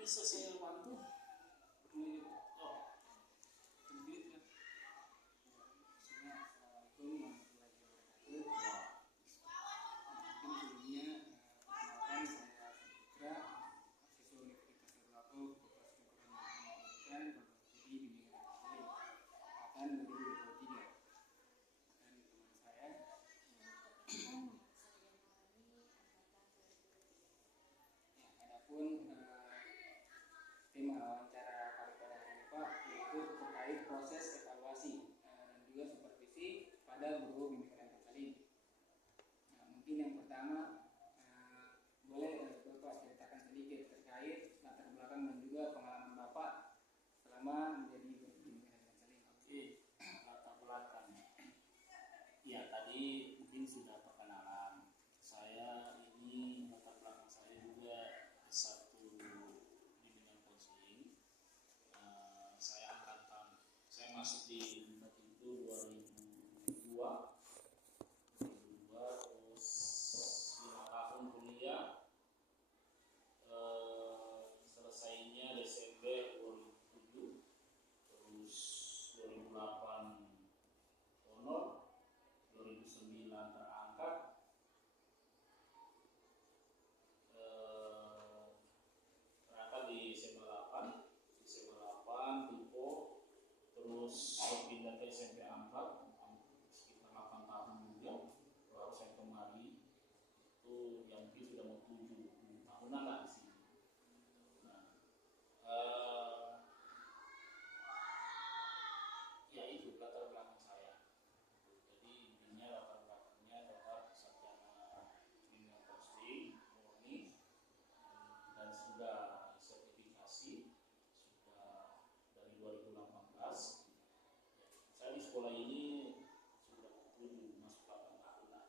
bisa saya bantu? Oh, template ya. Assalamualaikum warahmatullahi wabarakatuh. Mungkin sebelumnya perkenalkan saya Fitra, mahasiswa Universitas Erlangga, Fakultas Kedokteran dan Studi Bimbingan angkatan 2023. Dan teman saya adapun tema wawancara kali pada hari ini Pak yaitu terkait proses evaluasi dan juga supervisi pada guru bimbingan konseling. Nah, mungkin yang pertama boleh Bapak ceritakan sedikit terkait latar belakang dan juga pengalaman Bapak selama menjadi guru bimbingan konseling. Oke, latar belakang. Ya, tadi mungkin sudah perkenalan. Saya ini latar belakang saya juga S1 bimbingan konseling. Saya masuk di bimbingan itu 2002 terus 5 tahun kuliah, selesainya Desember 2007, terus 2008 honor, 2009 terangkat, di SMA 8 Tipo, terus pindah ke SMP 4 sekitar 8 tahun juga, baru saya kembali itu yang mungkin sudah mau 7 tahunan lah di sini. Nah, ya itu latar belakang saya. Jadi intinya latar belakangnya tetap sarjana bimbingan konseling murni dan sudah sertifikasi sudah dari 2018. Saya di sekolah ini sudah 7 masuk 8 tahun lah.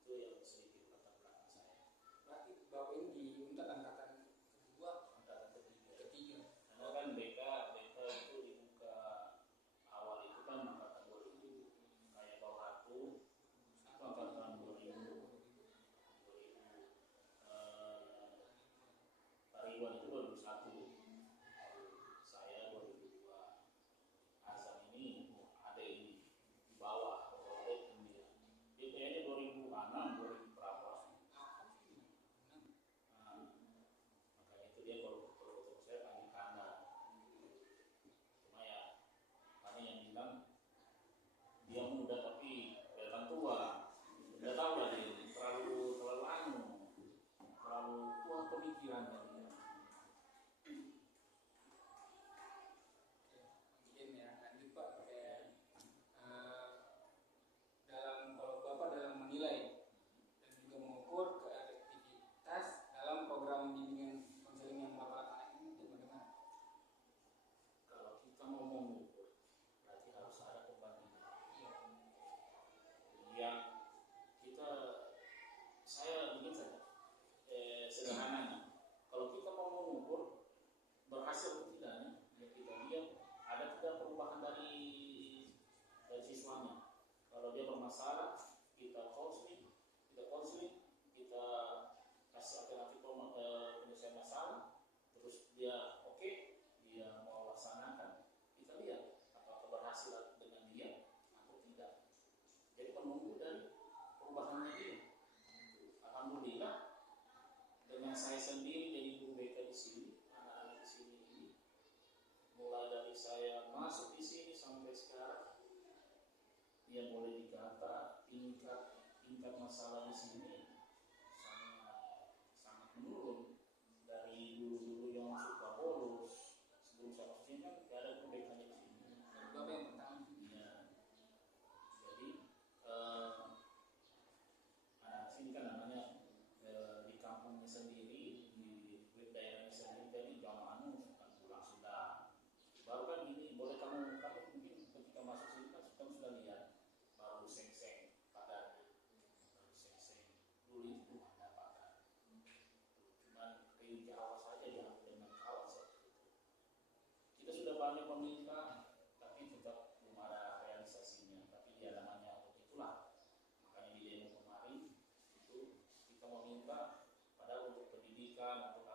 Itu yang sedikit latar belakang saya. Berarti Bapak ini di UNTAD angkatan kedua, Angkatan ketiga. Karena Oh. kan BK itu dibuka awal itu kan angkatan 2000, kayak Bawatu itu angkatan 2000. Tariwan itu 2001, saya 2002. Azam ini ada ini di bawah, ada dia. Dia kayaknya 2006, 2000 berapa? Nah, makanya itu dia kalau ketemu saya panggil Kanda. Cuma ya, ada yang bilang dia muda tapi kelihatan tua. Udah tahu lah dia terlalu tua pemikirannya dia. Mungkin ya lanjut Pak kayak kalau Bapak dalam menilai dan juga mengukur keefektivitas dalam program bimbingan konseling yang Bapak lakukan ini bagaimana? Kalau kita mau mengukur, berarti harus ada pembandingan. Iya. Yang saya bikin saja sederhananya. Kalau kita mau mengukur berhasil atau tidaknya, ya kita lihat ada tidak perubahan dari siswanya. Kalau dia bermasalah, kita konseling, kita kasih alternatif penyelesaian masalah, terus dia oke, dia mau laksanakan, kita lihat apakah berhasil dengan dia atau tidak. Jadi menunggu dari perubahannya dia. Alhamdulillah dengan saya sendiri jadi guru BK di sini, anak-anak di sini ini, mulai dari saya masuk di sini sampai sekarang, ya boleh dikata tingkat masalah di sini sangat menurun dari dulu yang suka bolos. Sebelum saya masuk sini kan gak ada guru BK-nya di sini. Bapak yang pertama. Ya, jadi sini kan namanya di kampungnya sendiri, di daerahnya sendiri, jadi jangan kan pulang sudah. Baru kan ini boleh kamu mungkin ketika masuk sini kan kamu sudah lihat baru seng-seng pagarnya, baru seng-seng. Dulu itu ada pagar, cuman kayu Jawa saja yang dengan kawat seperti itu. Kita sudah banyak meminta, tapi tetap belum ada realisasinya. Tapi dia namanya begitulah. Makanya di demo kemarin itu kita meminta padahal untuk pendidikan, untuk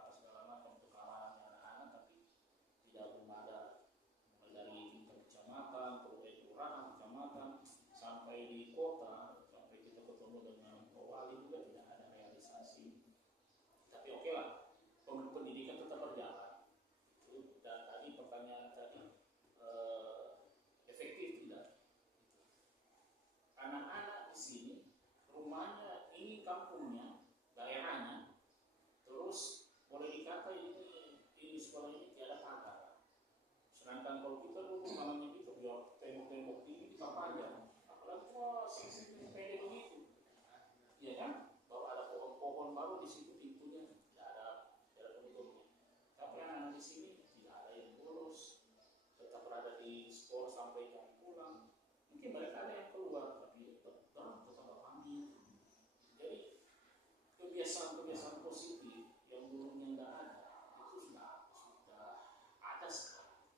ya tembok-tembok ini kita panjang, apalagi cuma sing-sing pendek begitu, iya kan? Baru ada pohon-pohon baru di situ pintunya, tidak ada penutupnya. Tapi anak-anak di sini tidak ada yang bolos, tetap berada di sekolah sampai jam pulang. Mungkin mereka ada yang keluar, tapi tetap pamit. Jadi kebiasaan-kebiasaan positif yang dulunya tidak ada itu sudah ada sekarang.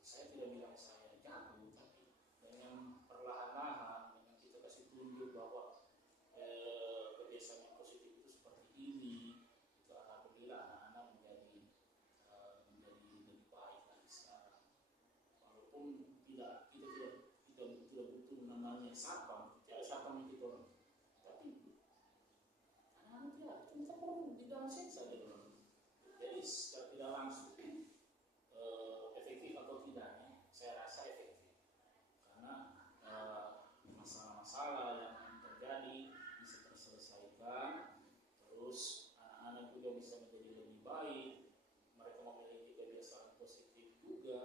Saya tidak bilang saya jago, tapi dengan perlahan-lahan, dengan kita kasih tunjuk bahwa kebiasaan yang positif itu seperti ini, itu alhamdulillah anak-anak menjadi lebih baik lagi sekarang. Walaupun kita tidak butuh namanya satpam, tidak satpam itu orang, tapi anak-anak kita pun di dalam seks saja orang. Jadi secara tidak langsung efektif atau tidaknya, saya rasa efektif karena masalah-masalah yang terjadi bisa terselesaikan, terus anak-anak juga bisa menjadi lebih baik, mereka memiliki kebiasaan positif juga.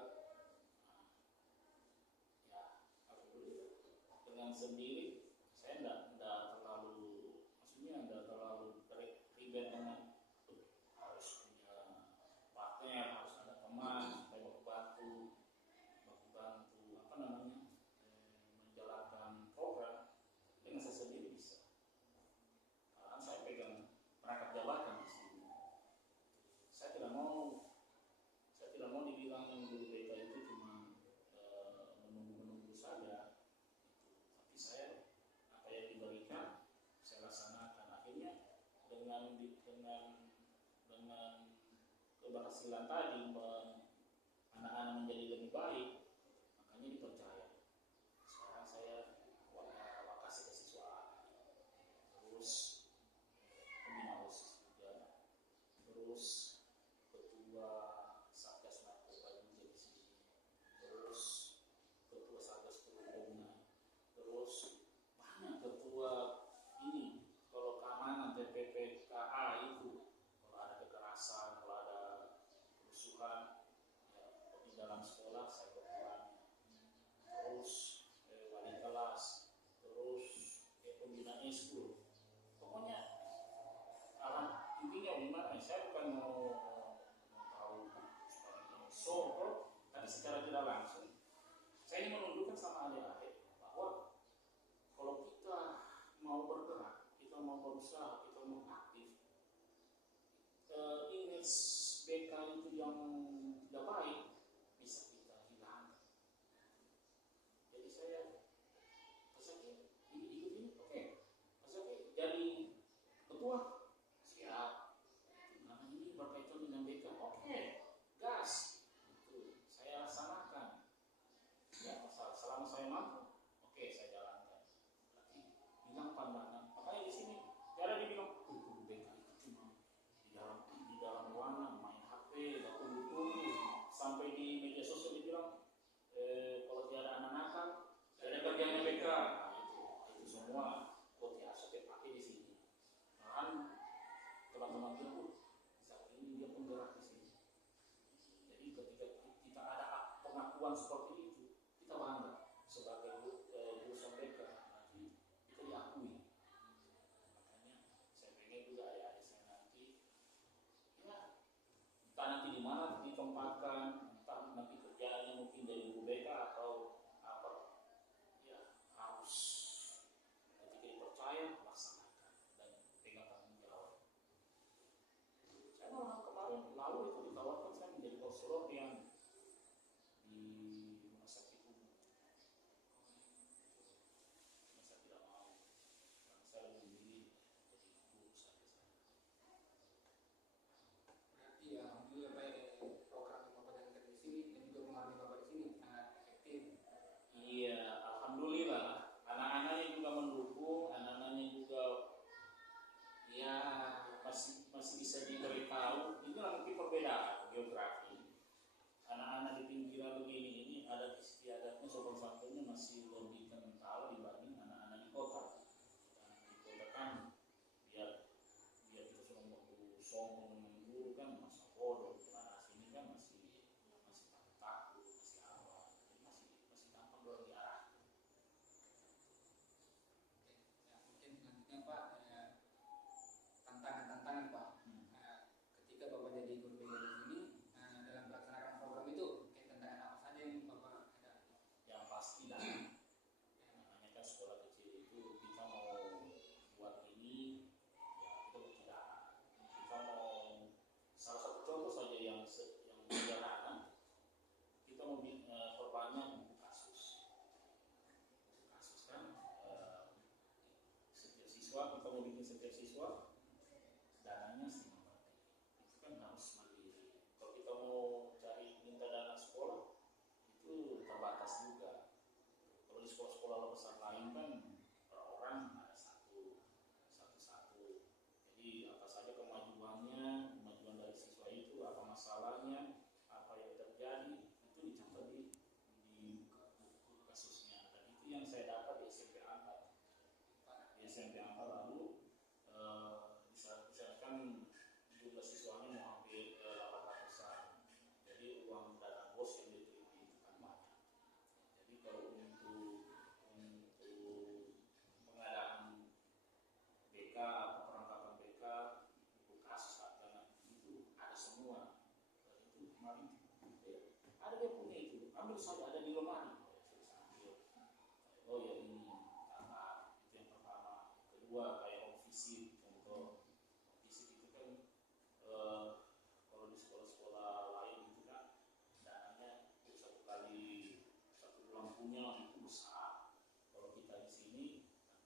Ya, alhamdulillah dengan sendiri saya tidak terlalu, maksudnya tidak terlalu ribet dengan harus punya partner, harus ada teman supaya bantu apa namanya menjalankan program. Dengan saya sendiri bisa. Karena saya pegang perangkat jabatan di sini. Saya tidak mau dibilang guru BK itu cuma menunggu saja. Tapi saya apa yang diberikan saya laksanakan. Akhirnya dengan keberhasilan tadi anak-anak menjadi lebih baik, makanya dipercaya. Sekarang saya kasih ke siswa, terus pembina OSIS juga, terus ketua Satgas Narkoba juga di sini, terus ketua Satgas Perhubungan, terus banyak ketua ini. Kalau keamanan TPPKA itu, kalau ada kekerasan, kalau ada kerusuhan ya, di dalam sekolah saya ketuanya, terus wali kelas, terus pembina eskul. Pokoknya intinya gimana? Saya bukan mau tahu soal, tapi secara tidak langsung saya ingin menunjukkan sama adik-adik bahwa kalau kita mau bergerak, kita mau berusaha, kita mau aktif, image BK itu yang tidak baik bisa kita hilangkan. Jadi saya Mas Zaki ikut ini, oke. Mas Zaki jadi ketua, siap. Nah ini berkaitan dengan BK, oke. Gas, itu saya laksanakan. Ya, selama saya mampu, oke saya jalankan. Berarti bilang pandangan. Makanya di sini cara dibilang guru BK itu cuma di dalam ruangan main HP, tunggu sampai di media sosial dibilang kalau tiada anak nakal, ada bagiannya BK. Nah, itu semua kotia saya pakai di sini. Malahan teman-teman itu saat ini dia penggerak di sini. Jadi ketika kita ada pengakuan seperti itu, kita bangga sebagai lulusan BK. Nanti kita diakui. Makanya saya pengen juga adik-adik saya nanti, ya entah nanti di mana ditempatkan, entah nanti kerjaannya mungkin jadi guru BK atau apa, ya harus ketika dipercaya laksanakan dan pegang tanggung jawab. Saya malah kemarin lalu itu ditawarkan saya menjadi konselor yang di rumah sakit umum. Saya tidak mau, karena saya memilih jadi guru saja. Berarti ya alhamdulillah baik program yang Bapak jalankan di sini dan juga pengalaman Bapak di sini sangat efektif. Iya, alhamdulillah. Anak-anaknya juga mendukung, anak-anaknya juga ya masih bisa diberitahu. Inilah mungkin perbedaan geografi. Anak-anak di pinggiran begini ini adat istiadatnya sopan santunnya masih lebih kental dibanding anak-anak di kota. Anak di kota kan biar kita semua mau sombong dengan guru kan masa bodoh. Anak sini kan masih takut, masih apa, jadi masih saja ada di lemari. Oh ya ini karena itu yang pertama. Kedua kayak home visit, contoh home visit itu kan kalau di sekolah-sekolah lain itu kan dananya satu bulan punya itu besar. Kalau kita di sini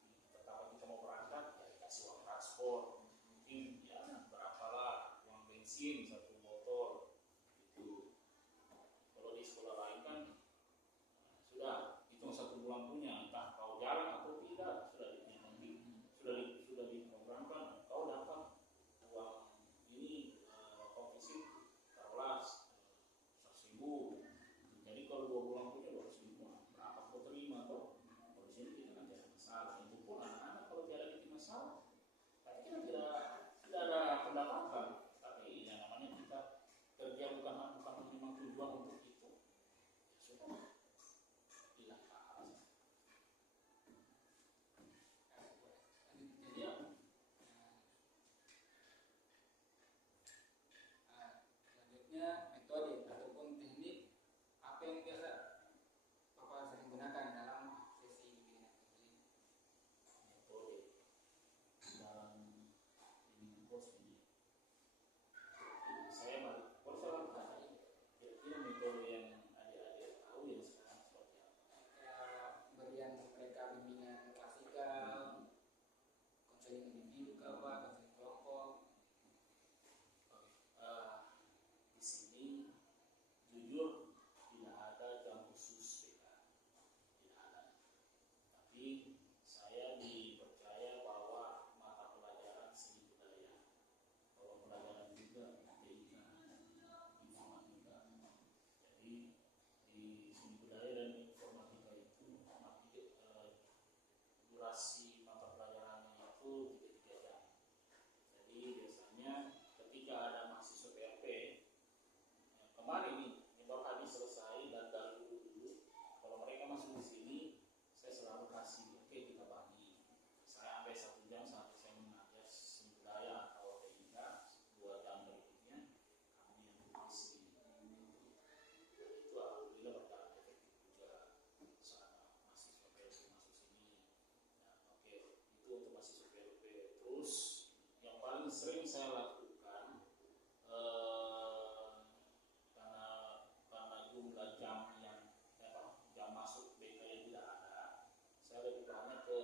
nanti pertama kita mau berangkat ya dikasih uang transport, mungkin ya berapalah uang bensin satu motor itu. Kalau di sekolah lain kan sudah hitung satu bulan punya, entah kau jalan atau tidak sudah diprogramkan kau dapat uang ini komisi taruhlah 100.000. Jadi kalau 2 bulan punya 200.000 berapa kau terima toh? Kalau di sini kita kan tidak ada masalah. Itu pun anak-anak kalau tidak ada masalah, tapi kita tidak ada pendapatan. Tapi yang namanya kita kerja bukan memang tujuan untuk itu. Ya sudah. Selanjutnya metode ataupun teknik apa yang biasa Bapak sering gunakan dalam sesi bimbingan konseling? Metode dalam bimbingan konseling saya lakukan kira-kira metode yang adik-adik tahu ya sekarang seperti apa? Kayak berian mereka bimbingan klasikal, konseling individu, konseling kelompok. Di sini jujur tidak ada jam khusus BK, tidak ada. Tapi saya dipercaya bahwa mata pelajaran seni budaya, bahwa pelajaran juga TIK, informatika. Jadi di seni budaya dan informatika itu durasi mata pelajarannya itu 3 jam. Jadi biasanya ketika ada mahasiswa PRP kemarin nih baru habis selesai dan dulu kalau mereka masuk di sini saya selalu kasih oke kita bagi saya sampai 1 jam sampai saya mengajar seni budaya atau TIK 2 jam berikutnya kami yang tulis itu alhamdulillah berjalan efektif juga selama mahasiswa PRP masuk sini. Nah, oke itu untuk mahasiswa PRP. Terus yang paling sering saya lakukan karena jumlah jam jam masuk BK yang tidak ada, saya lebih banyak ke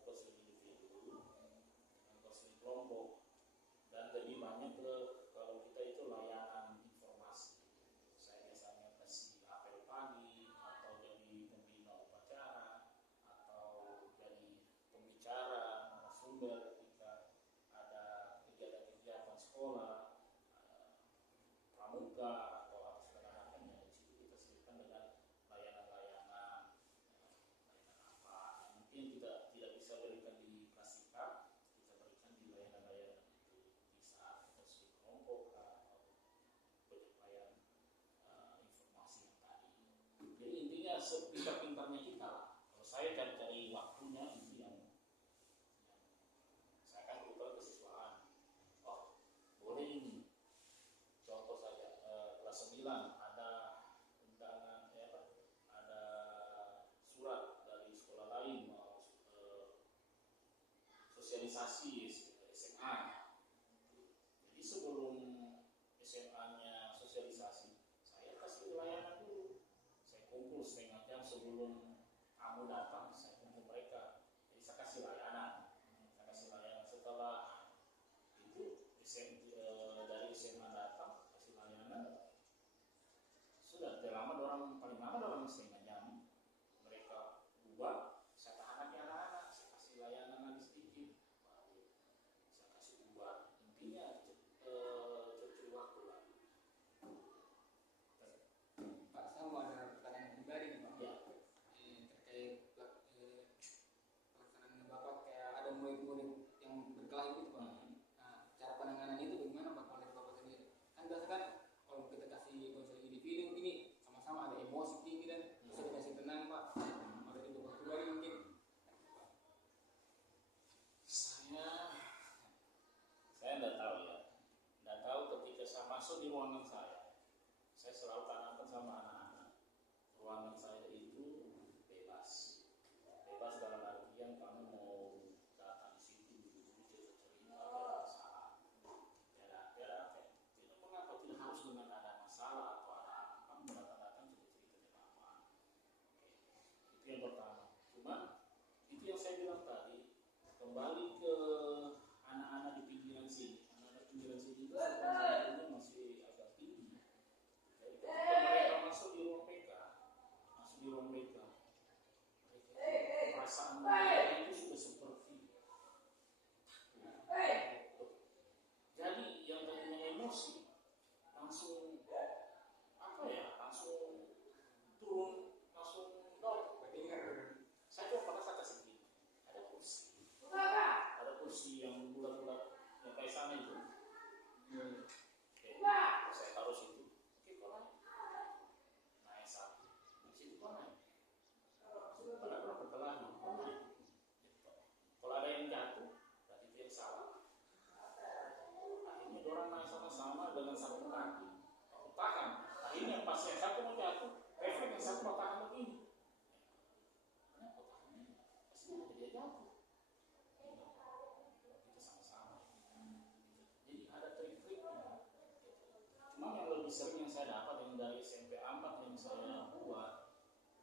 konseling individu dan konseling kelompok, dan lebih banyak ke kalau kita itu layanan informasi. Saya biasanya kasih apel pagi atau jadi pembina upacara atau jadi pembicara narasumber ketika ada kegiatan-kegiatan sekolah, pramuka atau apa segala macamnya. Di situ kita selipkan dengan layanan-layanan apa yang mungkin kita tidak bisa berikan di klasika, kita berikan di layanan-layanan itu di saat konseling kelompok atau penyampaian informasi yang tadi. Jadi intinya sepintar-pintarnya kita lah. Kalau saya cari waktunya itu yang saya kan kebetulan kesiswaan. Oh boleh ini. Contoh saja kelas 9 ada undangan ada surat dari sekolah lain mau sosialisasi SMA. Jadi sebelum SMA-nya sosialisasi, saya kasih layanan dulu. Saya kumpul setengah jam sebelum kamu datang, saya kumpul mereka. Jadi saya kasih layanan. Setelah itu dari SMA datang kasih layanan, sudah paling lama dalam setengah jam mereka buat, saya tahan lagi anak-anak, saya kasih layanan lagi sedikit, baru saya kasih buat. Intinya curi waktu lah. Pak, saya mau ada pertanyaan pribadi nih Pak. Ya. Terkait pelaksanaan Bapak kayak ada murid-murid yang berkelahi gitu Pak. Nah, cara penanganan itu bagaimana Pak kalau dari Bapak sendiri? Kan biasa kan kalau kita kasih konseling individu ini sama-sama ada emosi tinggi dan bisa dikasih tenang Pak. Ada di Bapak pribadi mungkin. Saya tidak tahu ya. Tidak tahu ketika saya masuk di ruangan saya selalu tanamkan sama anak-anak. Ruangan kembali ke anak-anak di pinggiran sini. Anak-anak pinggiran sini itu suasana masih agak tinggi. Jadi ketika mereka masuk di ruang PK, perasaan mereka itu sudah seperti jadi yang tadinya emosi langsung langsung turun, langsung down. Saya coba pada saat kasih gini, ada kursi yang bulat-bulat yang kayak sana itu. Oke, saya taruh situ. Oke, kau naik satu, di situ kau naik. Pada berapa telah kau naik. Kalau ada yang jatuh, berarti dia salah. Akhirnya orang naik sama-sama dengan satu kaki, tahan. Akhirnya pas yang satu mau jatuh, refleks yang satu mau tahan begini. Pasti dia jatuh. Kita sama-sama. Jadi ada trik-triknya. Cuma yang lebih sering yang saya dapat yang dari SMP 4 yang saya buat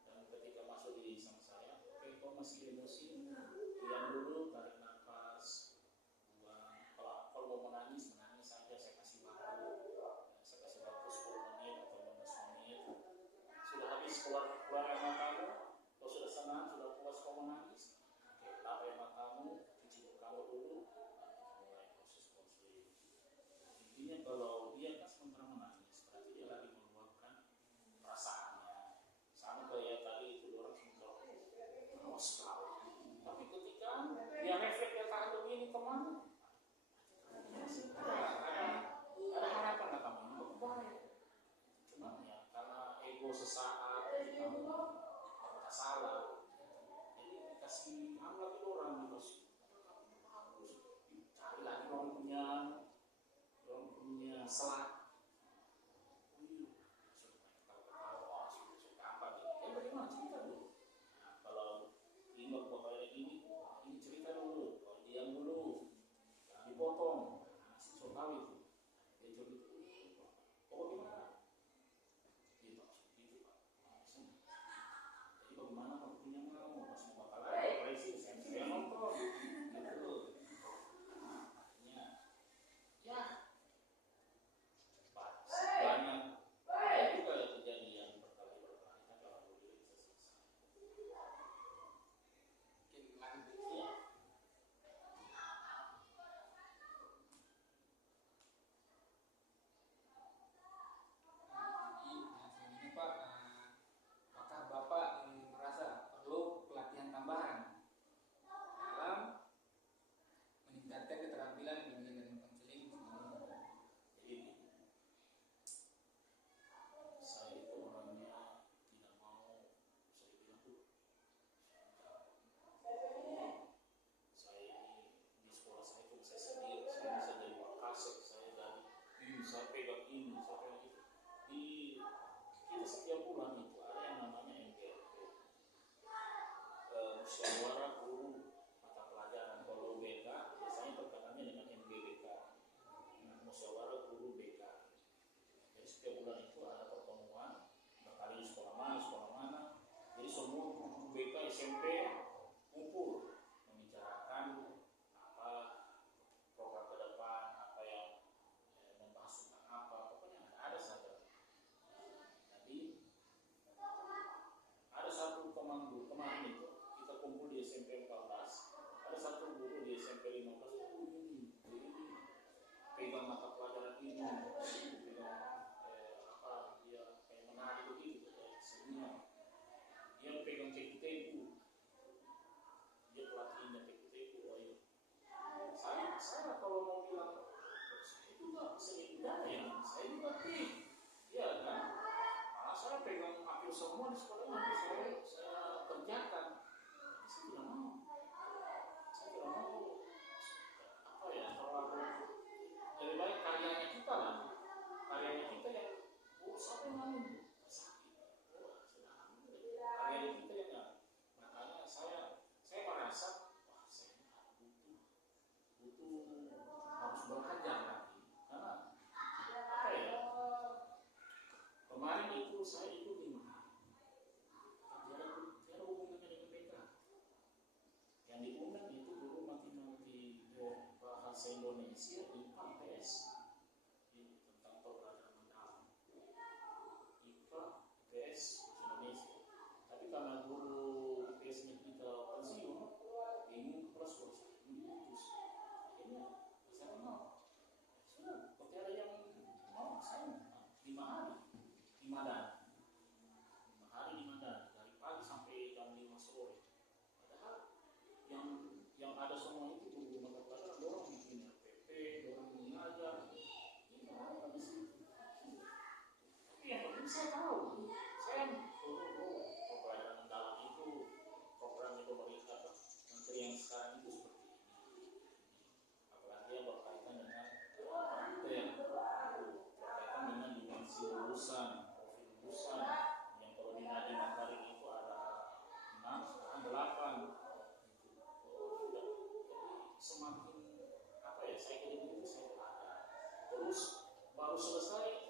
dan ketika masuk di sama saya, oke, kau masih emosi, diam dulu, tarik nafas, buang. Kalau mau menangis saja, saya kasih waktu. Saya kasih waktu 10 menit atau 15 menit. Sudah habis keluar air matamu, kalau sudah senang, sudah puas kau menangis, oke, lap air matamu, cuci kamu dulu, mulai proses konseling. Intinya kalau dia kan sementara menangis, berarti dia lagi meluapkan perasaannya. Sama kayak tadi itu orang sementara mau sekali. Tapi ketika dia refleks dia tahan begini kemana? Ada harapan lah kamu untuk baik. Cuma ya karena ego sesaat kita merasa salah, jadi kasih anggap itu orang terus bagus. Cari lagi orang punya selat. Bagaimana cerita dulu? Nah, kalau ingat pokoknya ini cerita dulu. Kalau diam dulu, jangan dipotong. So tahu itu. Dia cerita dulu. Oh bagaimana? Gitu Pak. Jadi bagaimana kalau punya mau pas mau bakal lagi polisi saya nonton. Gitu. Akhirnya ya banyak juga kejadian berkali-kali. Tapi alhamdulillah bisa selesai. Mungkin lanjut. Iya. Selanjutnya Pak, apakah Bapak merasa perlu pelatihan tambahan dalam meningkatkan keterampilan bimbingan dan konseling selama Jadi saya itu orangnya tidak mau saya bilang tuh saya ini di sekolah saya itu saya sendiri, saya bisa jadi wakasek, saya dari ini, saya pegang ini, saya pegang itu. Di kita setiap bulan itu ada yang namanya MGRP, musyawarah guru mata pelajaran. Kalau BK biasanya terkenalnya dengan MGBK, musyawarah guru BK. Jadi setiap bulan itu ada pertemuan, berkali di sekolah mana. Jadi semua guru BK SMP kumpul membicarakan apa program ke depan, apa yang membahas tentang apa, pokoknya ada saja. Jadi ada satu pemandu kemarin itu kita kumpul di SMP 14, ada satu guru di SMP 15 ini pegang mata pelajaran ini, pegang dia kayak menari begitu kayak senior, dia pegang cek itu saya tahu, saya pembelajaran mendalam itu program itu pemerintah menteri yang sekarang itu seperti ini, apalagi yang berkaitan dengan praktek, berkaitan dengan dimensi lulusan, profil lulusan, yang kalau di Nadiem Makarim itu ada 6, sekarang 8. Semakin apa ya, saya kira itu saya belajar. Terus baru selesai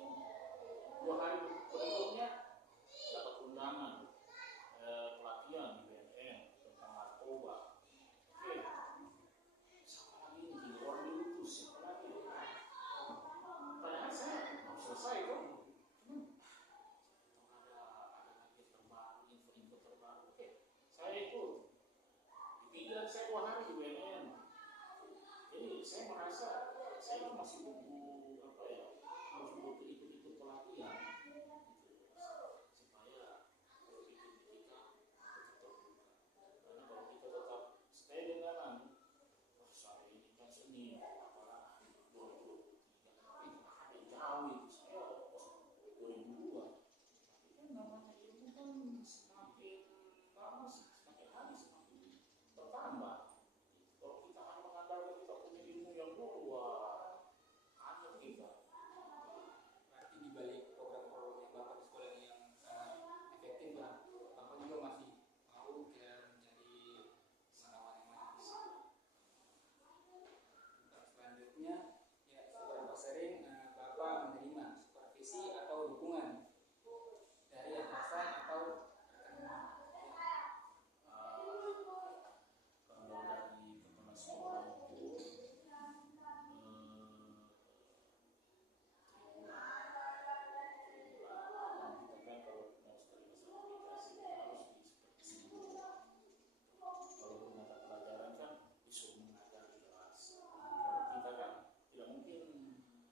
2 hari berikutnya dapat undangan pelatihan di BNN tentang narkoba. Oke, siapa lagi ini orang diutus, siapa lagi? Padahal saya belum selesai kok. Ada update terbaru, info-info terbaru. Oke, saya ikut. Pikiran saya 2 hari di BNN. Jadi saya merasa saya itu masih butuh apa ya, harus butuh ikut-ikut pelatihan gitu, supaya berpikir kita tetap terbuka. Karena kalau kita tetap stay dengan wah saya ini kan seni, apalagi 2023, ada jauh itu saya 2002. Tapi kan namanya ilmu kan semakin lama semakin hari semakin bertambah. Kalau kita hanya mengandalkan kita punya ilmu yang dulu, wah, hanya kita. Berarti di balik program-program yang Bapak di sekolah ini yang sangat efektif lah, Bapak juga masih mau menjadi sarawan yang manis. Selanjutnya, ya, seberapa sering Bapak menerima supervisi atau dukungan dari atasan atau rekan? Kalau dari kepala sekolah itu triwulan, kita kan kalau mau terima sertifikasi harus disupervisi dulu. Kalau guru mata pelajaran kan disuruh mengajar di kelas. Kalau kita kan tidak mungkin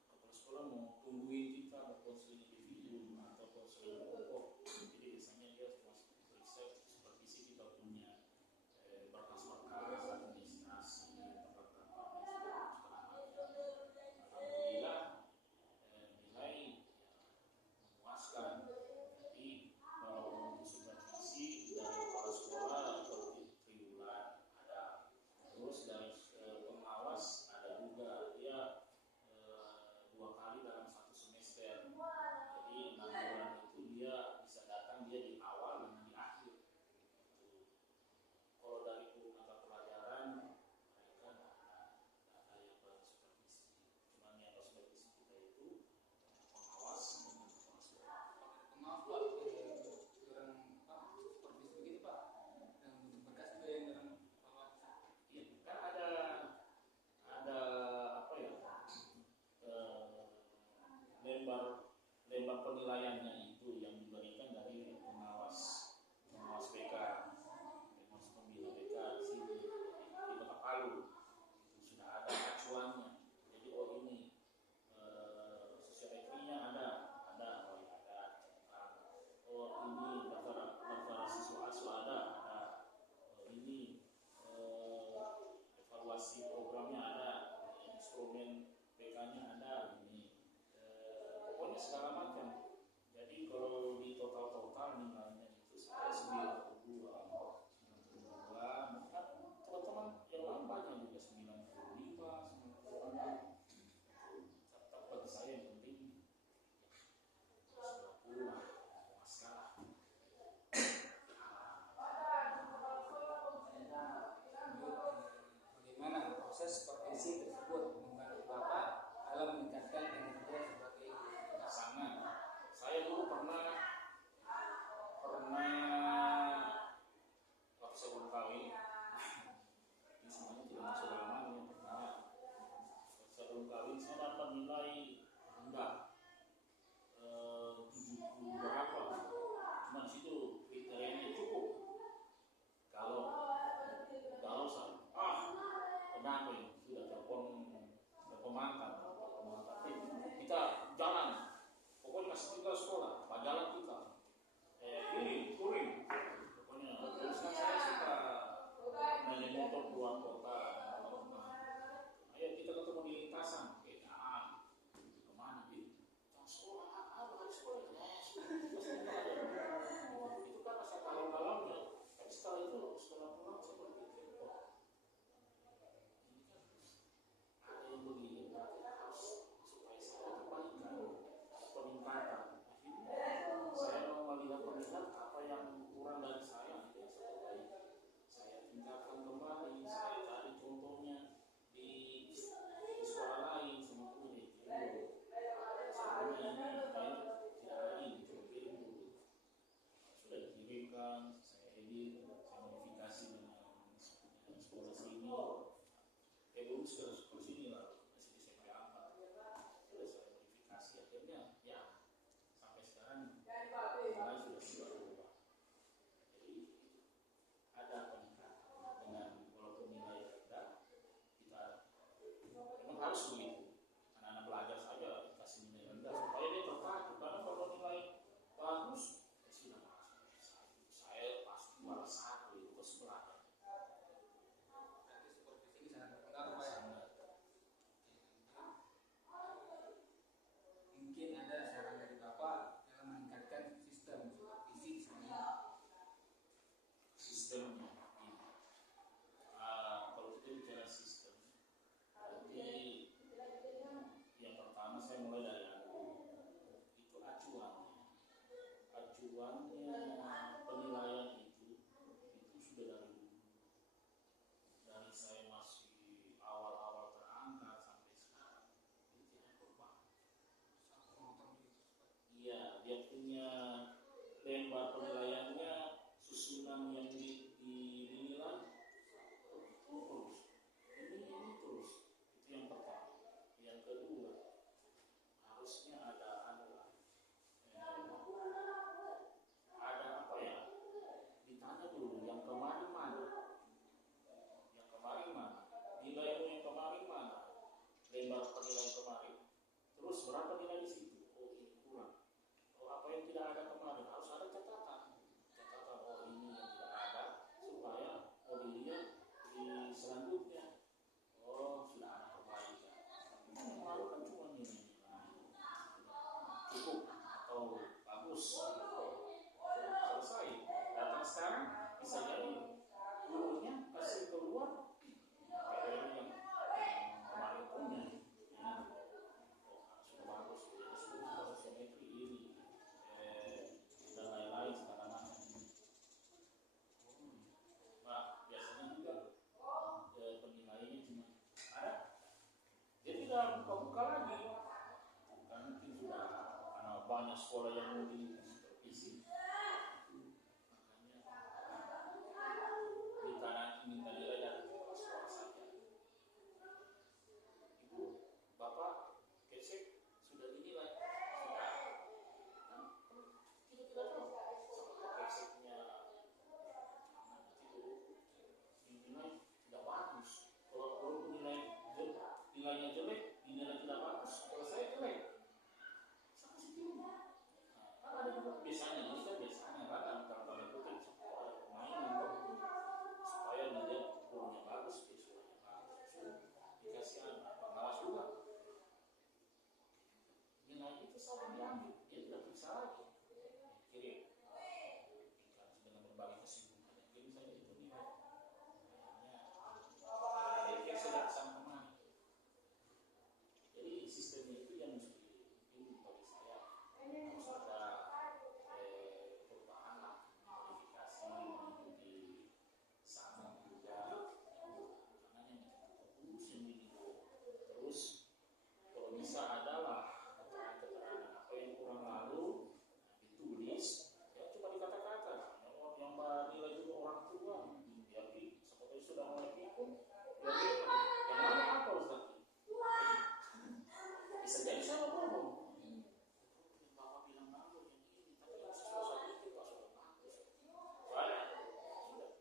kepala sekolah mau tungguin kita berkonseling individu atau konseling kelompok. Jadi biasanya dia harus periksa supervisi kita punya berkas-berkas administrasi, perlengkapan segala macam. Alhamdulillah nilai memuaskan. Jadi kalau untuk supervisi dari kepala sekolah triwulan ada, terus dari pengawas ada juga, dia 2 kali dalam 1 semester. Jadi 6 bulan itu dia bisa datang, dia di awal dan di akhir. Kalau dari guru mata pelajaran mereka ada yang bersupervisi. Cuman yang bersupervisi kita itu pengawas dengan kepala sekolah. Maaf Pak, orang Pak supervisi begitu Pak, dan berkas juga yang orang Bapak. Iya, kan ada apa ya, lembar penilaiannya itu yang diberikan dari pengawas BK, pengawas pembina BK di sini di Kota Palu. Itu sudah ada acuannya. Jadi oh ini sosiometrinya ada, oh ya ada. Oh ini daftar siswa asuh ada. Oh ini evaluasi programnya ada, instrumen PK-nya ada, ini pokoknya segala macam. Jadi kalau di kalau setelah pulang seperti itu, ini kan ada yang begini, berarti harus supaya saya perbaikan, peningkatan. Akhirnya saya mau melihat apa yang kurang dari saya, tidak saya perbaiki. Saya tingkatkan kembali, saya cari contohnya di sekolah lain sama kulit. Sebelumnya ini baik tidak ada ini, coba kirim dulu. Sudah dikirimkan, saya edit, saya modifikasi dengan sekolah sini. Belum sudah sekolah sini lah, masih di SMP 4. Sudah saya modifikasi, akhirnya ya sampai sekarang nilai sudah berubah. Jadi ada peningkatan dengan walaupun nilai rendah, kita memang harus begitu. Anak-anak belajar saja kasih nilai rendah supaya dia tertarik. Karena kalau nilai bagus, ya sudah saya pasti malah satu itu ke sebelah. Berarti supervisi sangat berpengaruh, Pak. Mungkin ada saran dari Bapak dalam meningkatkan sistem supervisi di sana. Sistemnya ini. Kalau kita bicara sistem, jadi yang pertama saya mulai dari itu acuannya penilaian itu sudah dari dulu, dari saya masih awal-awal terangkat sampai sekarang itu tidak berubah. Iya, dia punya lembar penilaiannya, susunan yang dinilai terus ini terus. Itu yang pertama. Yang kedua, harusnya ada apa ya, ditanya dulu yang kemarin mana, nilaimu yang kemarin mana, lembar penilaian kemarin, terus berapa nilai di situ, oh ini kurang, oh apa yang tidak ada kemarin, harus ada catatan, oh ini yang tidak ada, supaya oh dilihat di selanjutnya, oh sudah ada perbaikan. Ini yang lalu kan cuma nilai cukup atau bagus, selesai. Datang sekarang bisa jadi gurunya kasih keluar PPL yang kemarin punya ini, sudah bagus, sudah sosiometri ini dan lain-lain segala macam. Nah, biasanya juga penilaiannya cuma ada, dia tidak buka-buka lagi karena mungkin sudah karena banyak sekolah yang mungkin supervisi. Minta nilai dari kepala sekolah saja. Ibu, bapak, kesek sudah dinilai, sudah. Kita tidak tahu sama keseknya nanti dinilai tidak bagus. Kalau nilainya jelek, dinilai tidak bagus. Kalau saya jelek, sama sih tidak. Kan ada juga biasanya ini kan biasanya kan kalau itu kan ada permainan supaya dia kurangnya bagus, visualnya bagus, dikasih pengawas juga. Nilai itu salah diambil, dia tidak periksa lagi, kirim dengan berbagai kesibukan, kirim saja itu nilai. Akhirnya dia sudah kesana kemana. Jadi sistemnya itu yang mesti ini bagi saya harus ada perubahan lah, modifikasi mengikuti sama juga, karena yang fokus yang itu terus kalau bisa adalah keterangan apa yang kurang lalu ditulis, ya cuma di kata-kata yang nilai juga orang tua biar seperti sudah mulai pikun biar yang lalu apa Ustaz, bisa jadi saya ngomong bapak bilang bagus yang ini tapi yang sesuatu itu pak sudah bagus soalnya sudah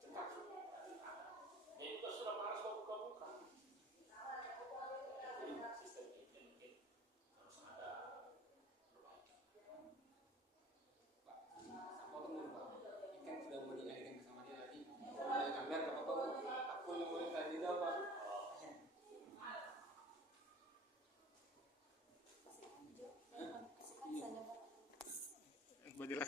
cekat dia juga sudah malas mau buka-buka. Jadi sistem ini mungkin harus ada perbaikan. Pak, saya potong dulu, Pak. Ini kan sudah mau dialihkan bersama dia tadi. Ada gambar ke Bapak, aku yang mau tadi Pak. Badilah